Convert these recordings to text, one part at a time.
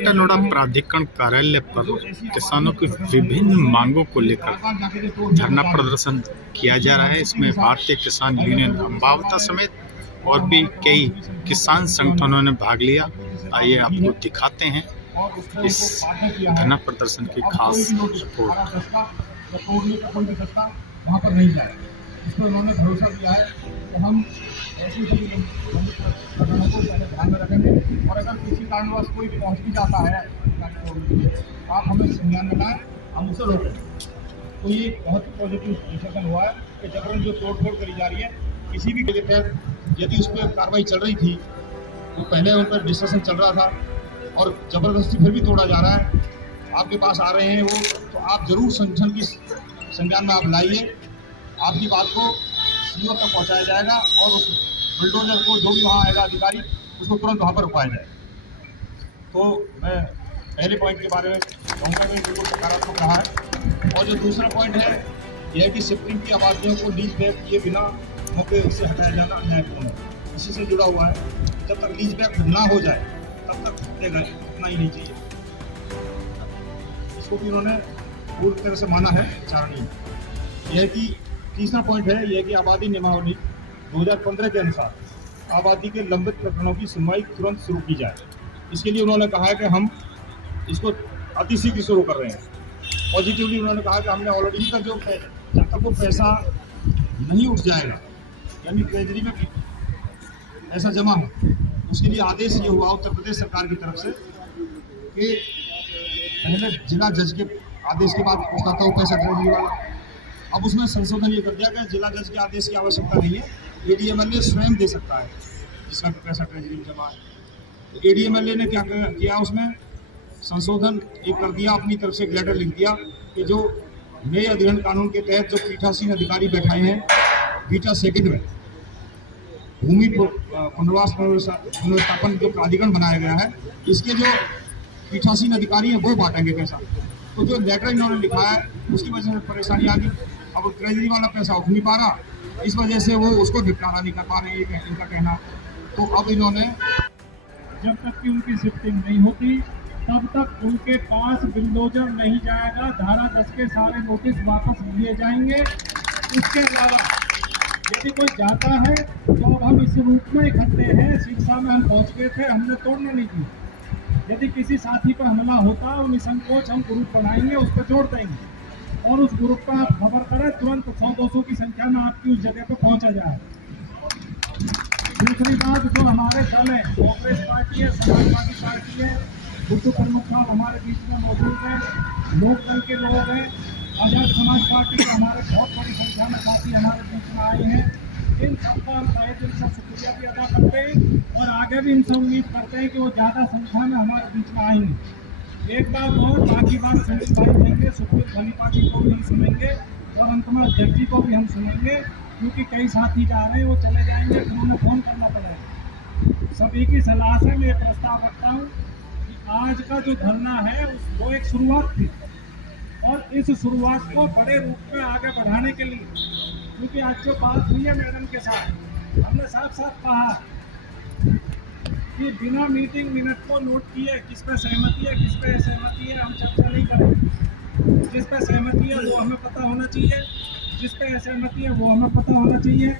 टनोड़ा प्राधिकरण कार्यालय पर किसानों की विभिन्न मांगों को लेकर धरना प्रदर्शन किया जा रहा है। इसमें भारतीय किसान यूनियन अम्बावता समेत और भी कई किसान संगठनों ने भाग लिया। आइए आपको दिखाते हैं इस धरना प्रदर्शन की खास रिपोर्ट। वहाँ पर नहीं जाए, इस पर उन्होंने भरोसा दिया है। तो हम ऐसी घटनाओं को ध्यान में रखेंगे और अगर किसी कारणवश कोई पहुँच भी जाता है आप हमें संज्ञान में लाएं, हम उसे रोकें। तो ये बहुत ही पॉजिटिव डिसीजन हुआ है कि जबरन जो तोड़फोड़ करी जा रही है किसी भी के तहत, यदि उस पर कार्रवाई चल रही थी तो पहले उन पर डिस्कशन चल रहा था और ज़बरदस्ती फिर भी तोड़ा जा रहा है, आपके पास आ रहे हैं वो, तो आप जरूर संगठन की संज्ञान में आप लाइए। आपकी बात को सीओ तक पहुंचाया जाएगा और उस बुलडोजर को जो भी वहाँ आएगा अधिकारी उसको तुरंत वहाँ पर रुकाया जाए। तो मैं पहले पॉइंट के बारे में कहूँगा कि बिल्कुल सकारात्मक रहा है। और जो दूसरा पॉइंट है यह है कि सिप्रिंग की आबादियों को लीज बैक किए बिना मौके से हटाया जाना अन्यायपूर्ण है। इसी से जुड़ा हुआ है, जब तक लीज बैक ना हो जाए तब तक उतना ही नहीं चाहिए। इसको भी उन्होंने पूरी तरह से माना है, चारणीय। यह कि तीसरा पॉइंट है यह कि आबादी नियमावली 2015 के अनुसार आबादी के लंबित प्रकरणों की सुनवाई तुरंत शुरू की जाए। इसके लिए उन्होंने कहा है कि हम इसको अतिशीघ्र शुरू कर रहे हैं। पॉजिटिवली उन्होंने कहा कि हमने ऑलरेडी तक जब तक वो पैसा नहीं उठ जाएगा, यानी ट्रेजरी में पैसा जमा हो, उसके लिए आदेश ये हुआ उत्तर प्रदेश सरकार की तरफ से कि पहले जिला जज के आदेश के बाद पहुँचता था वो पैसा ट्रेजरी वाला। अब उसमें संशोधन ये कर दिया कि जिला जज के आदेश की आवश्यकता नहीं है, एडीएमएलए स्वयं दे सकता है जिसका पैसा ट्रेजरी में जमा है। तो एडीएमएलए ने क्या किया, उसमें संशोधन एक कर दिया, अपनी तरफ से एक लेटर लिख दिया कि जो नए अधिग्रहण कानून के तहत जो पीठासीन अधिकारी बैठाए हैं बीटा सेकंड में भूमि पुनर्वास पुनर्स्थापन जो प्राधिकरण बनाया गया है, इसके जो पीठासीन अधिकारी हैं वो बांटेंगे पैसा। तो जो लेटर इन्होंने लिखा है उसकी वजह से परेशानी आ गई। अब ट्रेजरी वाला पैसा उठ नहीं पा रहा, इस वजह से वो उसको निपटारा नहीं कर पा रहे हैं, इनका कहना। तो अब इन्होंने जब तक कि उनकी शिफ्टिंग नहीं होती तब तक उनके पास बिल्डोजर नहीं जाएगा, धारा 10 के सारे नोटिस वापस लिए जाएंगे। इसके अलावा यदि कोई जाता है तो अब हम इस रूप में इकट्ठे हैं, शिक्षा में हम पहुँच गए थे, हमने तोड़ने नहीं की। यदि किसी साथी पर हमला होता है निसंकोच हम ग्रुप बनाएंगे, उस पर जोड़ देंगे और उस ग्रुप पर आप खबर करें, तुरंत 100-200 की संख्या में आपकी उस जगह पर पहुंचा जाए। दूसरी बात, जो हमारे दल है, कांग्रेस पार्टी है, समाजवादी पार्टी है, बुद्धू प्रमुख साहब हमारे बीच में मौजूद हैं, लोक दल के लोग हैं, आजाद समाज पार्टी के हमारे बहुत बड़ी संख्या में साथी हमारे बीच में आए हैं। इन सबका हम तहे दिल से शुक्रिया भी अदा करते हैं और आगे भी इनसे उम्मीद करते हैं कि वो ज़्यादा संख्या में हमारे बीच में आएंगे। एक बात और, बाकी बात सुनील भाई देंगे, सुखबीर खलीफा जी को भी हम सुनेंगे और अंत में अध्यक्ष जी को भी हम सुनेंगे, क्योंकि कई साथी जा रहे हैं, वो चले जाएंगे, फिर उन्हें फ़ोन करना पड़ेगा। सभी की सलाह से मैं प्रस्ताव रखता हूँ कि आज का जो धरना है वो एक शुरुआत थी और इस शुरुआत को बड़े रूप में आगे बढ़ाने के लिए, क्योंकि आज जो बात हुई है मैडम के साथ, हमने साफ साफ कहा कि बिना मीटिंग मिनट को नोट किए किस पे सहमति है किस पे असहमति है हम चर्चा नहीं करेंगे। जिस पे सहमति है वो हमें पता होना चाहिए, जिस पे असहमति है वो हमें पता होना चाहिए।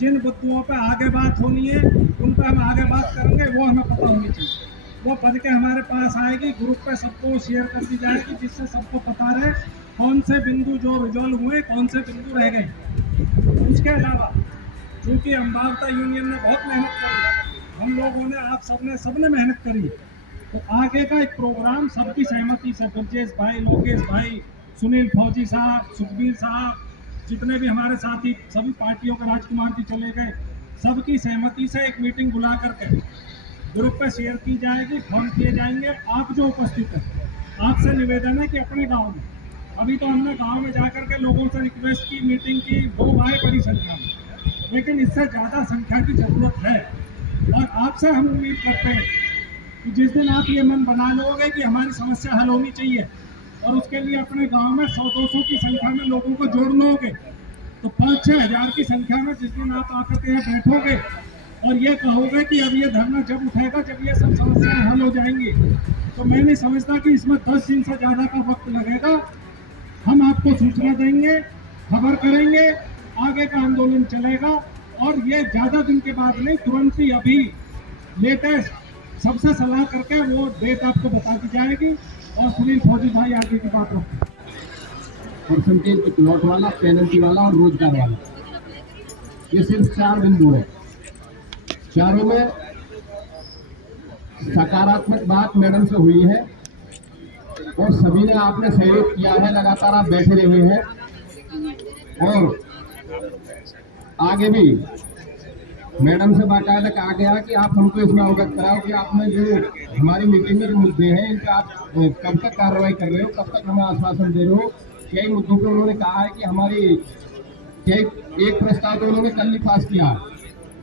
जिन मुद्दों पे आगे बात होनी है उन पर हम आगे बात करेंगे, वो हमें पता होनी चाहिए। वो पढ़ के हमारे पास आएगी, ग्रुप पे सबको शेयर कर दी जाएगी, जिससे सबको पता रहे कौन से बिंदु जो रिजॉल्व हुए, कौन से बिंदु रह गए। उसके अलावा चूँकि अम्बावता यूनियन ने बहुत मेहनत करी, हम लोगों ने, आप सबने मेहनत करी, तो आगे का एक प्रोग्राम सबकी सहमति से, ब्रजेश भाई, लोकेश भाई, सुनील फौजी साहब, सुखबीर साहब, जितने भी हमारे साथी सभी पार्टियों के, राजकुमार जी चले गए, सबकी सहमति से एक मीटिंग बुला करके ग्रुप पर शेयर की जाएगी, फोन किए जाएंगे। आप जो उपस्थित हैं, आपसे निवेदन है कि अपने गाँव में, अभी तो हमने गांव में जाकर के लोगों से रिक्वेस्ट की, मीटिंग की, वो आए बड़ी संख्या में, लेकिन इससे ज़्यादा संख्या की ज़रूरत है। और आपसे हम उम्मीद करते हैं कि जिस दिन आप ये मन बना लोगे कि हमारी समस्या हल होनी चाहिए और उसके लिए अपने गांव में 100-200 की संख्या में लोगों को जोड़ लोगे, तो 5-6 हज़ार की संख्या में जिस दिन आप आकर के यहाँ बैठोगे और ये कहोगे कि अब ये धरना जब उठेगा जब ये सब समस्याएं हल हो जाएंगी, तो मैं नहीं समझता कि इसमें 10 दिन से ज़्यादा का वक्त लगेगा। हम आपको सूचना देंगे, खबर करेंगे, आगे का आंदोलन चलेगा और ये ज़्यादा दिन के बाद नहीं, तुरंत ही अभी लेटेस्ट सबसे सलाह करके वो डेट आपको बता दी जाएगी। और सुनील फौजी भाई आगे की बात रखते परसेंटेज प्लॉट वाला, पेनल्टी वाला और रोजगार वाला, ये सिर्फ 4 बिंदु है। चारों में सकारात्मक बात मैडम से हुई है और सभी ने आपने सहयोग किया है, लगातार आप बैठे रहे हैं और आगे भी मैडम से बाकायदा कहा गया कि आप हमको इसमें अवगत कराओ कि आपने जो हमारी मीटिंग में जो मुद्दे हैं इन पर आप कब तक कार्रवाई कर रहे हो, कब तक हमें आश्वासन दे रहे हो। कई मुद्दों पर उन्होंने कहा है कि हमारी एक प्रस्ताव तो उन्होंने कल ही पास किया,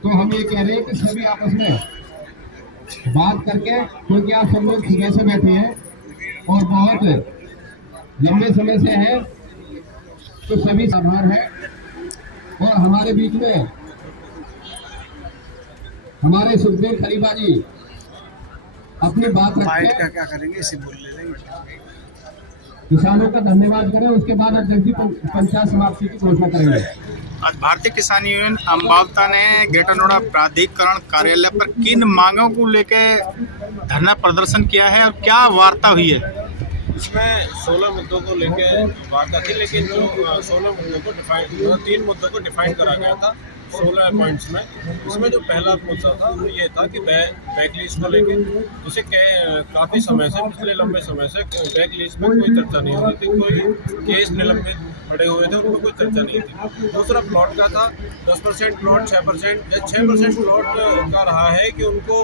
तो हम ये कह रहे हैं कि सभी आपस में बात करके, क्योंकि आप सब लोग सुबह से बैठे हैं और बहुत लंबे समय से हैं, तो सभी आभार है। और हमारे बीच में हमारे सुखदेव खलीफा जी अपनी बात रखते हैं, क्या करेंगे इसे बोल ले किसानों का धन्यवाद करें, उसके बाद अध्यक्ष जी पंचायत समाप्ति की घोषणा करेंगे। आज भारतीय किसान यूनियन अम्बावता ने ग्रेटर नोएडा प्राधिकरण कार्यालय पर किन मांगों को लेकर धरना प्रदर्शन किया है और क्या वार्ता हुई है? इसमें 16 मुद्दों को लेकर वार्ता थी, लेकिन जो 16 मुद्दों को डिफाइन 3 मुद्दों को डिफाइन करा गया था 16 पॉइंट्स में। उसमें जो पहला मुद्दा था वो ये था कि बैक लीज को लेकर, उसे काफ़ी समय से, पिछले लंबे समय से बैक लीज पर कोई चर्चा नहीं हो रही थी, कोई केस निलंबित पड़े हुए थे, उन पर कोई चर्चा नहीं थी। दूसरा प्लॉट का था 10% प्लॉट 6% या 6% प्लॉट का रहा है कि उनको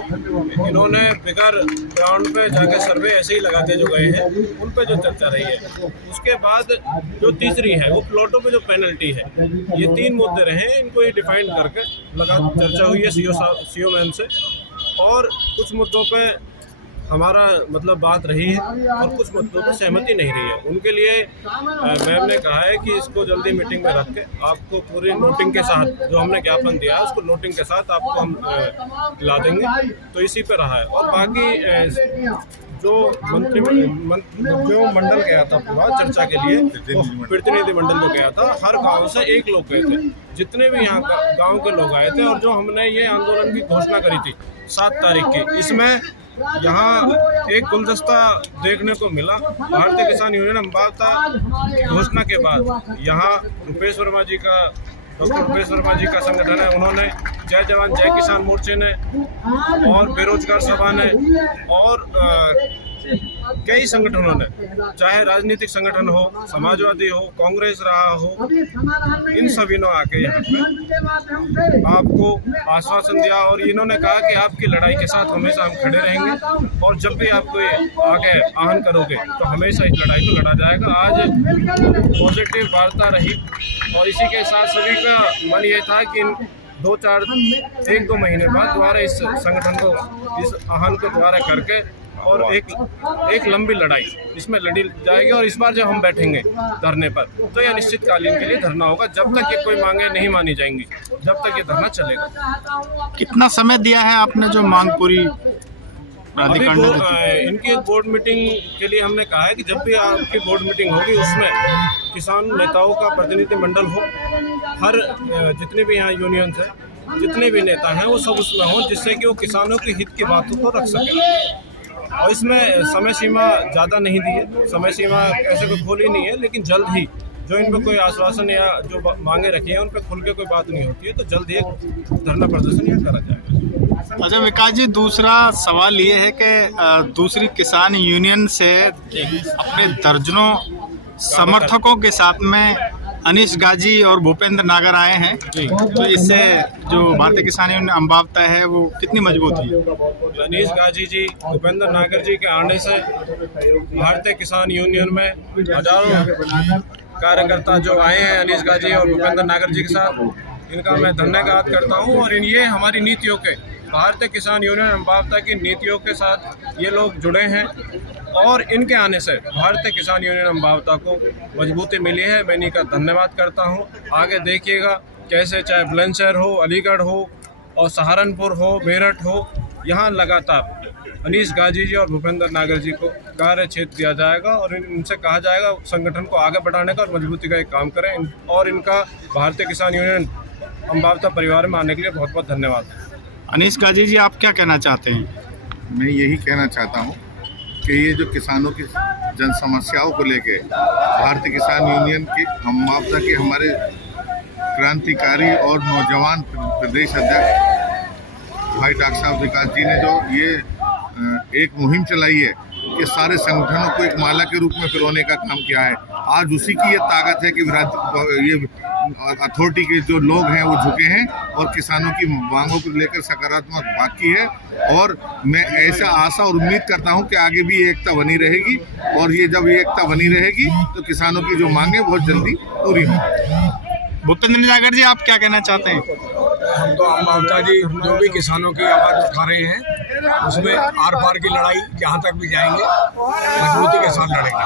इन्होंने बिगर ग्राउंड पे जाके सर्वे ऐसे ही लगा के जो गए हैं, उन पे जो चर्चा रही है। उसके बाद जो तीसरी है वो प्लॉटों पे जो पेनल्टी है। ये 3 मुद्दे रहे, इनको ये डिफाइन करके लगा चर्चा हुई है सीओ मैम से, और कुछ मुद्दों पे हमारा मतलब बात रही है और कुछ मुद्दों पर सहमति नहीं रही है। उनके लिए मैम ने कहा है कि इसको जल्दी मीटिंग में रख के आपको पूरी नोटिंग के साथ, जो हमने ज्ञापन दिया है उसको नोटिंग के साथ आपको हम ला देंगे। तो इसी पे रहा है। और बाकी जो जो मंडल गया था पूरा चर्चा के लिए, प्रतिनिधि मंडल जो गया था, हर गांव से 1 लोग गए थे, जितने भी यहाँ गांव के लोग आए थे। और जो हमने ये आंदोलन की घोषणा करी थी 7 तारीख की, इसमें यहाँ एक गुलदस्ता देखने को मिला। भारतीय किसान यूनियन अम्बावता घोषणा के बाद यहाँ रुपेश वर्मा जी का, डॉक्टर रुपेश वर्मा जी का संगठन है, उन्होंने जय जवान जय किसान मोर्चे ने और बेरोजगार सभा ने और कई संगठनों ने, चाहे राजनीतिक संगठन हो, समाजवादी हो, कांग्रेस रहा हो, इन सभी ने आके यहाँ पे आपको आश्वासन दिया और इन्होंने कहा कि आपकी लड़ाई के साथ हमेशा हम खड़े रहेंगे और जब भी आपको आगे आहन करोगे तो हमेशा इस लड़ाई को लड़ा जाएगा। आज पॉजिटिव वार्ता रही और इसी के साथ सभी का मन ये था कि 1-2 महीने बाद दोबारा इस संगठन को, इस आहन को दोबारा करके और एक लंबी लड़ाई इसमें लड़ी जाएगी। और इस बार जब हम बैठेंगे धरने पर तो यह निश्चितकालीन के लिए धरना होगा, जब तक ये कोई मांगे नहीं मानी जाएंगी, जब तक ये धरना चलेगा। कितना समय दिया है आपने जो मांग पूरी प्राधिकरण ने? इनकी एक बोर्ड मीटिंग के लिए हमने कहा है कि जब भी आपकी बोर्ड मीटिंग होगी उसमें किसान नेताओं का प्रतिनिधि मंडल हो, हर जितने भी यहाँ यूनियंस है, जितने भी नेता हैं वो सब उसमें हों, जिससे कि वो किसानों के हित की बातों को रख सकें। और इसमें समय सीमा ज़्यादा नहीं दी है, समय सीमा ऐसे कोई खोली नहीं है, लेकिन जल्द ही जो इन पर कोई आश्वासन या जो मांगे रखी हैं उन पर खुल के कोई बात नहीं होती है, तो जल्द ही एक धरना प्रदर्शन यहाँ करा जाएगा। अच्छा विकास जी, दूसरा सवाल ये है कि दूसरी किसान यूनियन से अपने दर्जनों समर्थकों के साथ में अनीश गाजी और भूपेंद्र नागर आए हैं, तो इससे जो भारतीय किसान यूनियन अम्बावता है वो कितनी मजबूत है? अनीश गाजी जी, भूपेंद्र नागर जी के आने से भारतीय किसान यूनियन में हजारों कार्यकर्ता जो आए हैं अनीश गाजी और भूपेंद्र नागर जी के साथ, इनका मैं धन्यवाद करता हूं। और ये हमारी नीतियों के, भारतीय किसान यूनियन अम्बावता की नीतियों के साथ ये लोग जुड़े हैं और इनके आने से भारतीय किसान यूनियन अम्बावता को मजबूती मिली है। मैं इनका धन्यवाद करता हूं। आगे देखिएगा कैसे, चाहे बुलंदशहर हो, अलीगढ़ हो और सहारनपुर हो, मेरठ हो, यहाँ लगातार अनीश गाजी जी और भूपेंद्र नागर जी को कार्य क्षेत्र दिया जाएगा और इनसे कहा जाएगा संगठन को आगे बढ़ाने का और मजबूती का एक काम करें। और इनका भारतीय किसान यूनियन अम्बावता परिवार में आने के लिए बहुत बहुत धन्यवाद। अनीश गाजी जी, आप क्या कहना चाहते हैं? मैं यही कहना चाहता हूँ कि ये जो किसानों की जन समस्याओं को लेके भारतीय किसान यूनियन की अम्बावता के हमारे क्रांतिकारी और नौजवान प्रदेश अध्यक्ष भाई डॉक्टर साहब विकास जी ने जो ये एक मुहिम चलाई है कि सारे संगठनों को एक माला के रूप में पिरोने का काम किया है। आज उसी की ये ताकत है कि ये अथॉरिटी के जो लोग हैं वो झुके हैं और किसानों की मांगों को लेकर सकारात्मक बाकी है। और मैं ऐसा आशा और उम्मीद करता हूं कि आगे भी ये एकता बनी रहेगी और ये जब ये एकता बनी रहेगी तो किसानों की जो मांगे बहुत जल्दी पूरी होंगी। भूपेंद्र नागर जी, आप क्या कहना चाहते हैं? हम तो अम्बावता जी जो भी किसानों की आवाज़ उठा रहे हैं उसमें आर पार की लड़ाई जहाँ तक भी जाएंगे मजबूती के साथ लड़ेंगे।